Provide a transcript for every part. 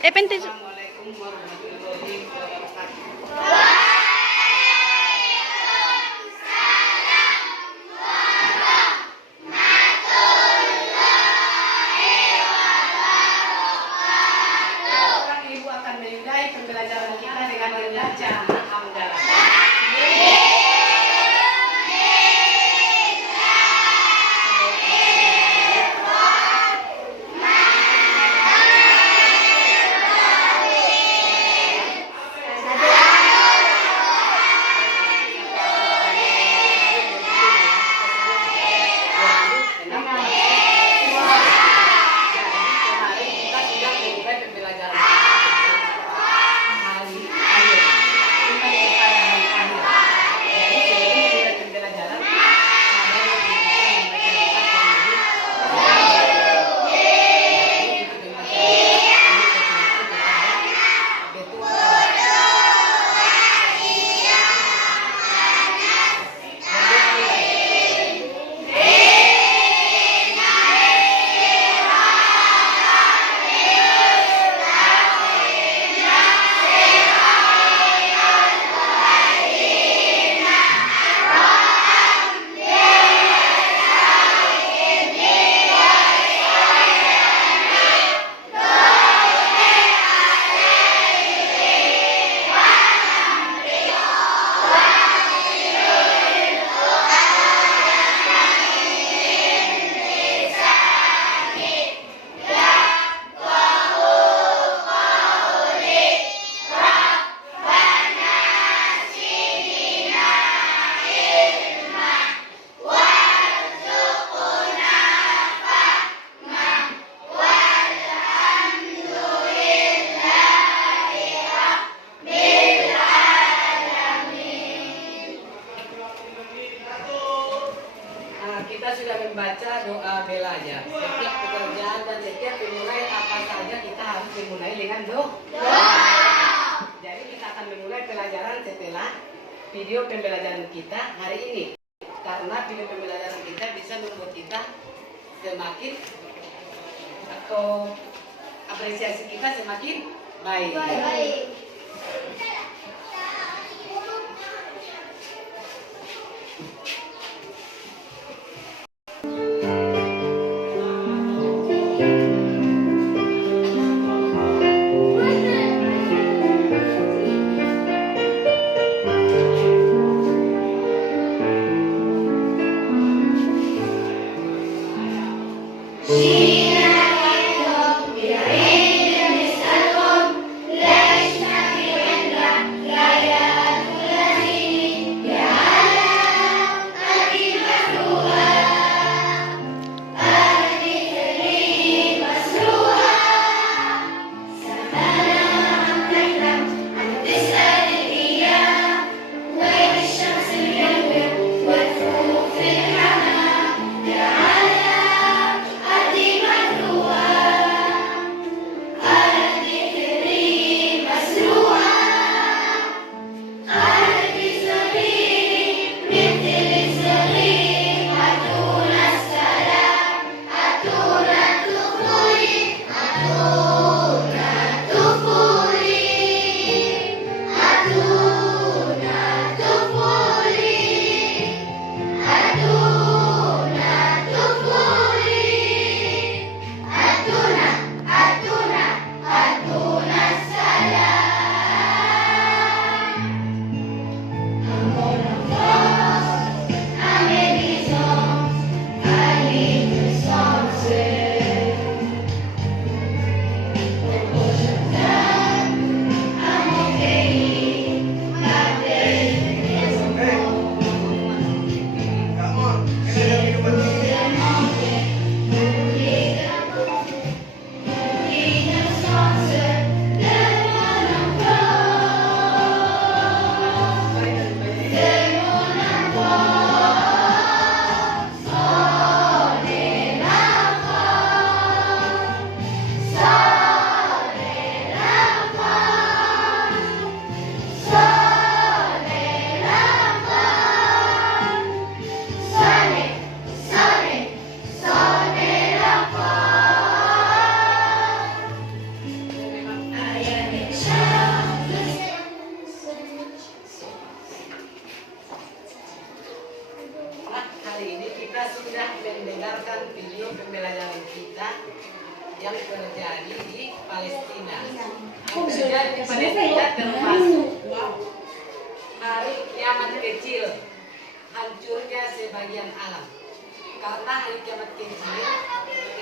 Pentas. Assalamualaikum warahmatullahi wabarakatuh. Sekarang Ibu akan menyudahi pembelajaran kita dengan membaca hamdalah. Kita sudah membaca doa belanya. Setiap pekerjaan dan setiap memulai apa saja kita harus dimulai dengan doa. Jadi kita akan memulai pelajaran setelah video pembelajaran kita hari ini. Karena video pembelajaran kita bisa membuat kita semakin atau apresiasi kita semakin baik. terjadi pada kita termasuk hari kiamat kecil, hancurnya sebagian alam. Karena hari kiamat kecil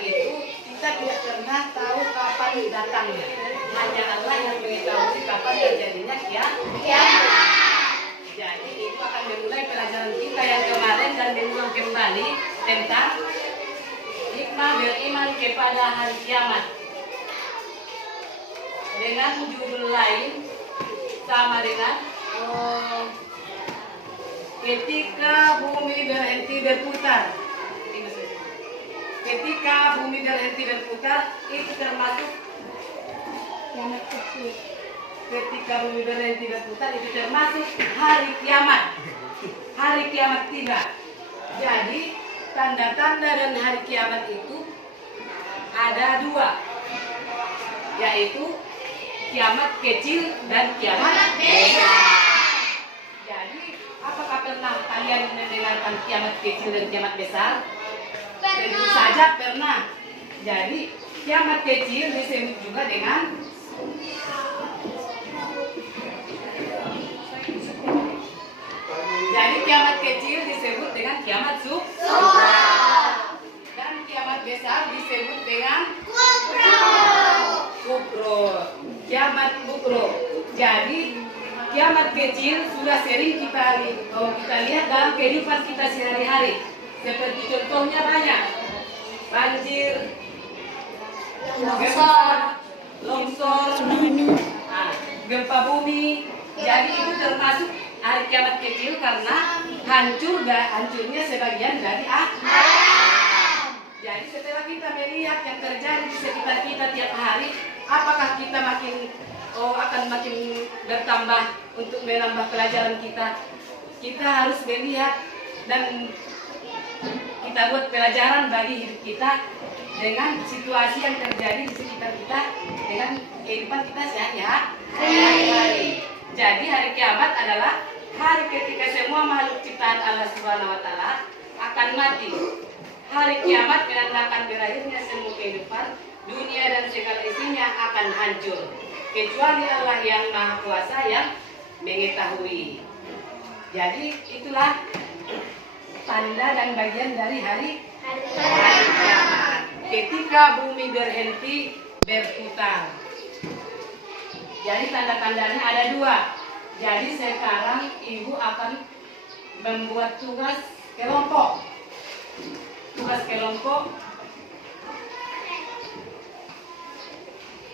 itu kita tidak pernah tahu kapan datangnya. Hanya Allah yang mengetahui kapan terjadinya kiamat. Jadi itu akan memulai pelajaran kita yang kemarin dan diulang kembali tentang hikmah beriman kepada hari kiamat. Dengan judul lain sama dengan ketika bumi berhenti berputar. Ketika bumi berhenti berputar itu termasuk kiamat kecil. Ketika bumi berhenti berputar itu termasuk hari kiamat. Hari kiamat tiba. Jadi tanda-tanda dan hari kiamat itu ada dua, yaitu kiamat kecil dan kiamat besar. Jadi apakah pernah kalian mendengarkan kiamat kecil dan kiamat besar? Tentu saja pernah. Jadi kiamat kecil disebut juga dengan kiamat sugra. Dan kiamat besar disebut dengan kubro. Kiamat kubro. Jadi kiamat kecil sudah sering kita lihat dalam kehidupan kita sehari-hari. Seperti contohnya banyak. Banjir, longsor, gempa bumi. Jadi itu termasuk hari kiamat kecil karena hancurnya sebagian dari alam. Jadi setelah kita melihat yang terjadi di sekitar kita tiap hari, apakah kita akan makin bertambah untuk menambah pelajaran kita? Kita harus melihat dan kita buat pelajaran bagi hidup kita dengan situasi yang terjadi di sekitar kita dengan kehidupan kita sehari-hari. Jadi hari kiamat adalah hari ketika semua makhluk ciptaan Allah Subhanahu wa taala akan mati. Hari kiamat menandakan berakhirnya semua kehidupan, dunia dan segala isinya akan hancur. Kecuali Allah yang Maha Kuasa yang mengetahui. Jadi itulah tanda dan bagian dari hari kiamat. Ketika bumi berhenti berputar. Jadi tanda-tandanya ada dua. Jadi sekarang ibu akan membuat tugas kelompok. Tugas kelompok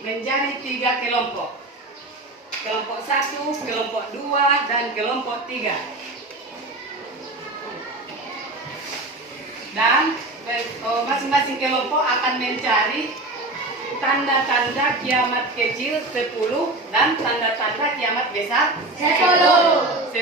menjadi 3 kelompok. Kelompok 1, kelompok 2, dan kelompok 3. Dan masing-masing kelompok akan mencari tanda-tanda kiamat kecil 10 dan tanda-tanda kiamat besar 10.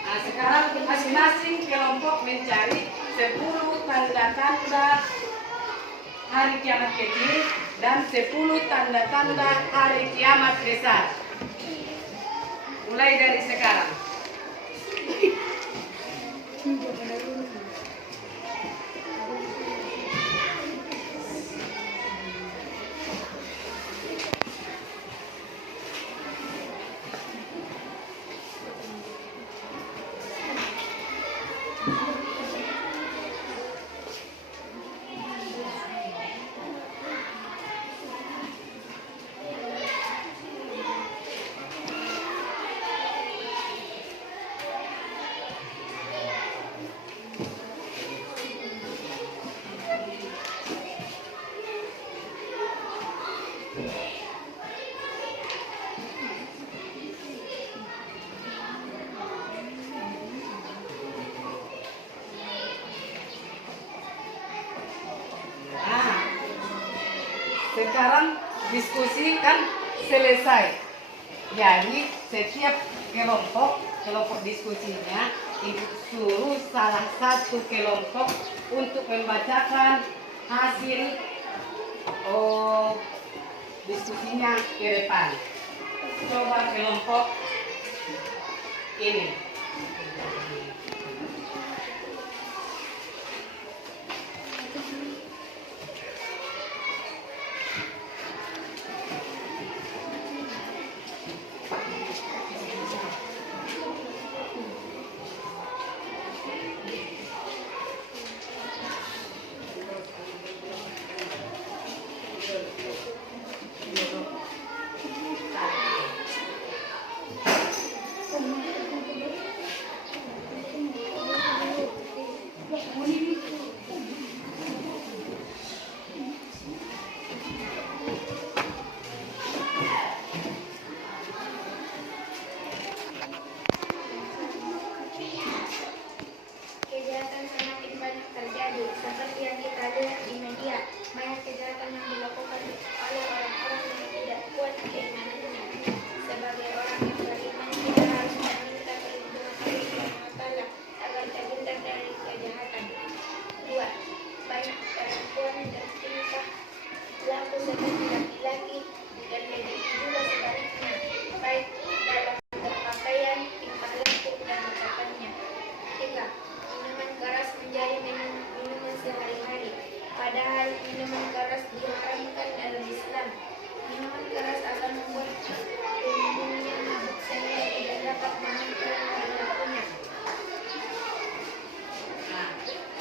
Nah, sekarang masing-masing kelompok mencari 10 tanda-tanda hari kiamat kecil dan 10 tanda-tanda hari kiamat besar. Mulai dari sekarang. Sekarang diskusi kan selesai. Jadi setiap kelompok diskusinya ibu suruh salah satu kelompok untuk membacakan hasil diskusinya ke depan. Coba kelompok ini. Kejahatan semakin banyak terjadi, seperti yang kita lihat di media. Banyak kejahatan yang dilakukan oleh orang-orang yang tidak kuat keimanannya. Sebagai orang yang beriman, kita harus meminta perlindungan Allah SWT agar terhindar dari kejahatan. 2. Banyak perempuan dan tingkah laku seperti laki-laki dan begitu juga sebaliknya, baik dalam berpakaian, tingkah laku, dan ucapannya. 3. Minuman keras menjadi minuman sehari-hari, padahal minuman keras diharamkan dalam Islam. Minuman keras akan membuat tubuhnya mabuk sehingga tidak dapat mengontrol perilakunya. Nah,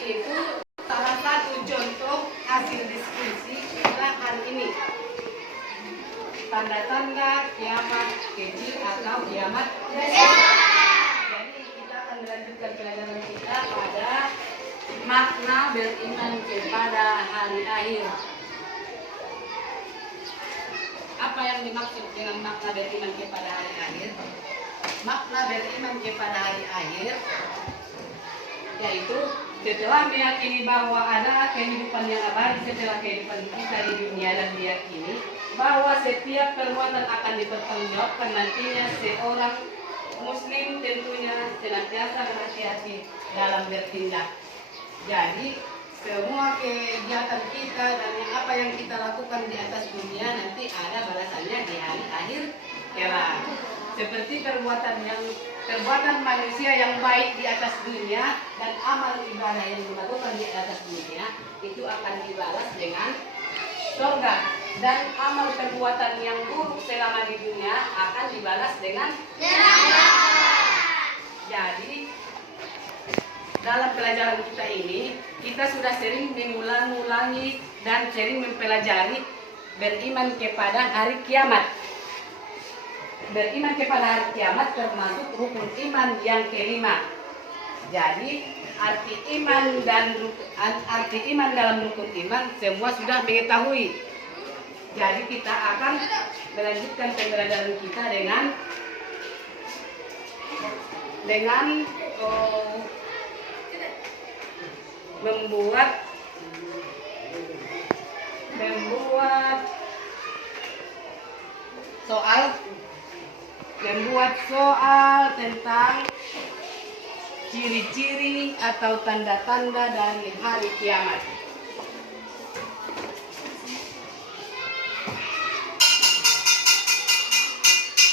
itu salah satu contoh hasil diskusi kita hari ini. Tanda-tanda kiamat kecil atau kiamat besar. Jadi kita akan melanjutkan pelajaran kita pada makna beriman kepada hari akhir. Apa yang dimaksud dengan makna beriman kepada hari akhir? Makna beriman kepada hari akhir yaitu setelah meyakini bahwa ada kehidupan yang abadi setelah kehidupan kita di dunia dan meyakini bahwa setiap perbuatan akan dipertanggungjawabkan nantinya, seorang muslim tentunya senantiasa berhati-hati dalam bertindak. Jadi semua kegiatan kita dan apa yang kita lakukan di atas dunia nanti ada balasannya di hari akhir kelak. Seperti perbuatan manusia yang baik di atas dunia dan amal ibadah yang dilakukan di atas dunia itu akan dibalas dengan surga, dan amal perbuatan yang buruk selama di dunia akan dibalas dengan neraka. Jadi dalam pelajaran kita ini kita sudah sering mengulangi dan sering mempelajari beriman kepada hari kiamat. Beriman kepada hari kiamat termasuk rukun iman yang kelima. Jadi arti iman dalam rukun iman semua sudah mengetahui. Jadi kita akan melanjutkan pembelajaran kita dengan membuat soal tentang ciri-ciri atau tanda-tanda dari hari kiamat.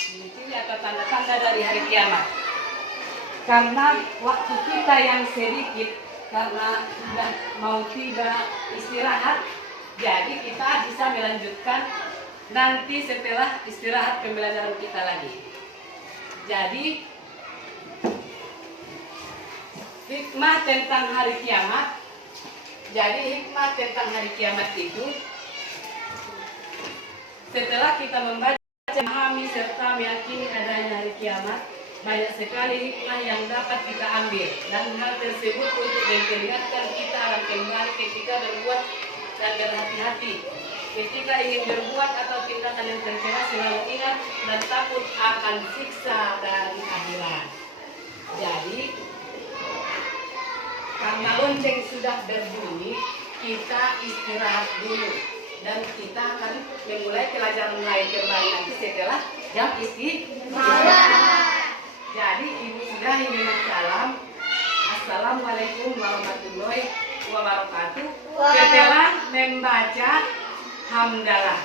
Ciri-ciri atau tanda-tanda dari hari kiamat. Karena waktu kita yang sedikit, karena sudah mau tiba istirahat, jadi kita bisa melanjutkan nanti setelah istirahat pembelajaran kita lagi. Jadi hikmah tentang hari kiamat. Jadi hikmah tentang hari kiamat itu setelah kita membaca, memahami serta meyakini adanya hari kiamat, banyak sekali hikmah yang dapat kita ambil, dan hal tersebut untuk memperingatkan kita akan kembali ketika berbuat dan berhati-hati. Ketika ingin berbuat atau tindakan yang tercela, selalu ingat dan takut akan siksa dari akhirat. Jadi karena lonceng sudah berbunyi, kita istirahat dulu dan kita akan memulai pelajaran lain kembali nanti setelah Yang istighfar. Jadi ibu sudah dengan salam. Assalamualaikum warahmatullahi wabarakatuh. Setelah membaca hamdalah.